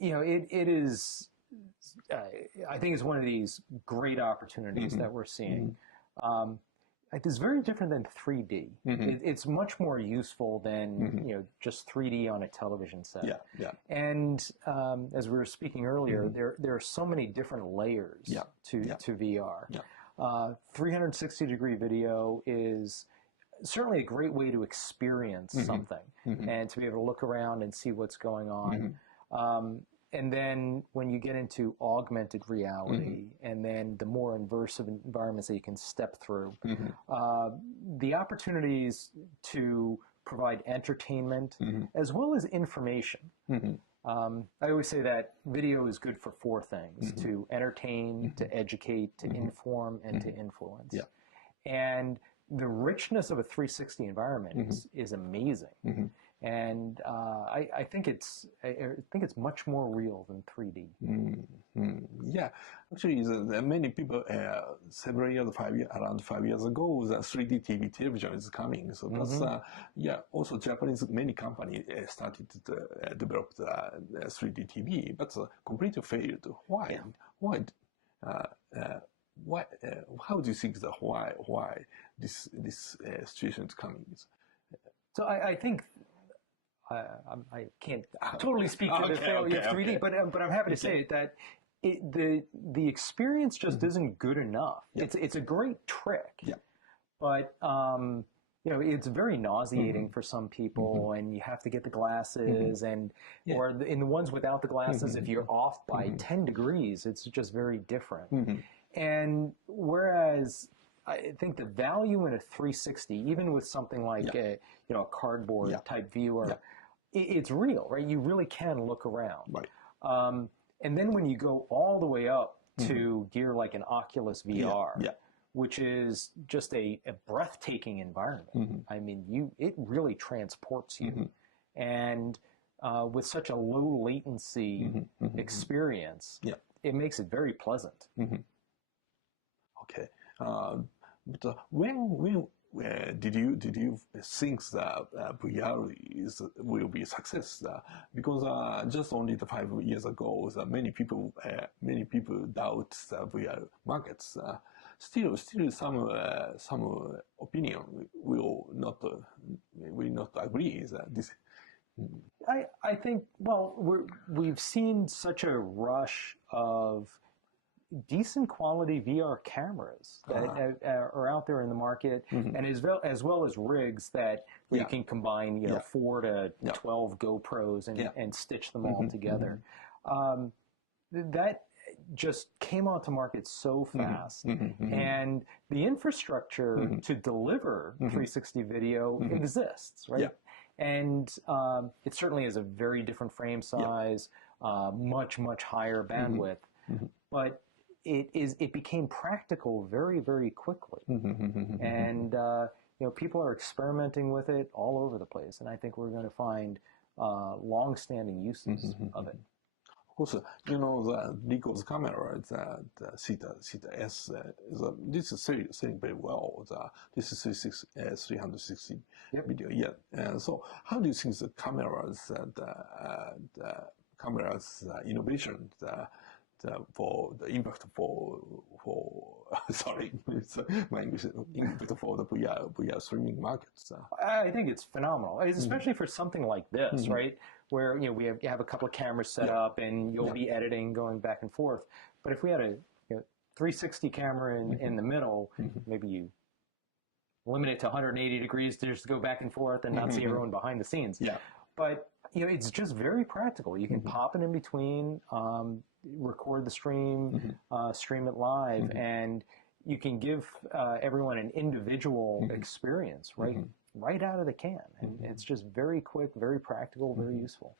It is. I think it's one of these great opportunities that we're seeing. It's very different than 3D. It's much more useful than just 3D on a television set. And as we were speaking earlier, there are so many different layers to VR. 360-degree video is certainly a great way to experience something and to be able to look around and see what's going on. And then when you get into augmented reality and then the more immersive environments that you can step through, the opportunities to provide entertainment as well as information. I always say that video is good for four things: to entertain, to educate, to inform, and to influence. And the richness of a 360 environment is amazing. And I think it's much more real than 3D. Yeah, actually, many people several years, around 5 years ago, the 3D TV television is coming. So that's also Japanese many companies started to develop the 3D TV, but completely failed. Why? How do you think that why this situation is coming? So I think. I can't totally speak to the failure of 3D, but I'm happy to say that the experience just isn't good enough. It's a great trick, but it's very nauseating for some people, and you have to get the glasses, or in the ones without the glasses, if you're off by 10 degrees, it's just very different. And whereas I think the value in a 360, even with something like a cardboard type viewer, it's real, right? You really can look around. And then when you go all the way up to gear like an Oculus VR, which is just a breathtaking environment. I mean, it really transports you. And with such a low latency experience, it makes it very pleasant. Okay. But when did you think that VR will be a success? Because just only 5 years ago, many people doubt the VR markets. Still, some opinion will not agree that this. I think we've seen such a rush of decent quality VR cameras that are out there in the market, and as well as rigs that you can combine 4 to 12 GoPros and stitch them all together. That just came onto market so fast, and the infrastructure to deliver 360 video exists, right? And it certainly is a very different frame size, much higher bandwidth, but it became practical very, very quickly. And people are experimenting with it all over the place, and I think we're going to find long-standing uses of it. Of course, the Ricoh's camera, the Theta S, this is selling very well. This is 360 video. So how do you think the cameras innovation, for the impact for sorry, my English, impact for the VR streaming markets? I think it's phenomenal, especially for something like this, right? Where we have a couple of cameras set up, and you'll be editing, going back and forth. But if we had a 360 camera in the middle, maybe you limit it to 180 degrees to just go back and forth and not see everyone behind the scenes. But it's just very practical. You can pop it in between, record the stream, stream it live, and you can give everyone an individual experience right out of the can. And it's just very quick, very practical, very useful.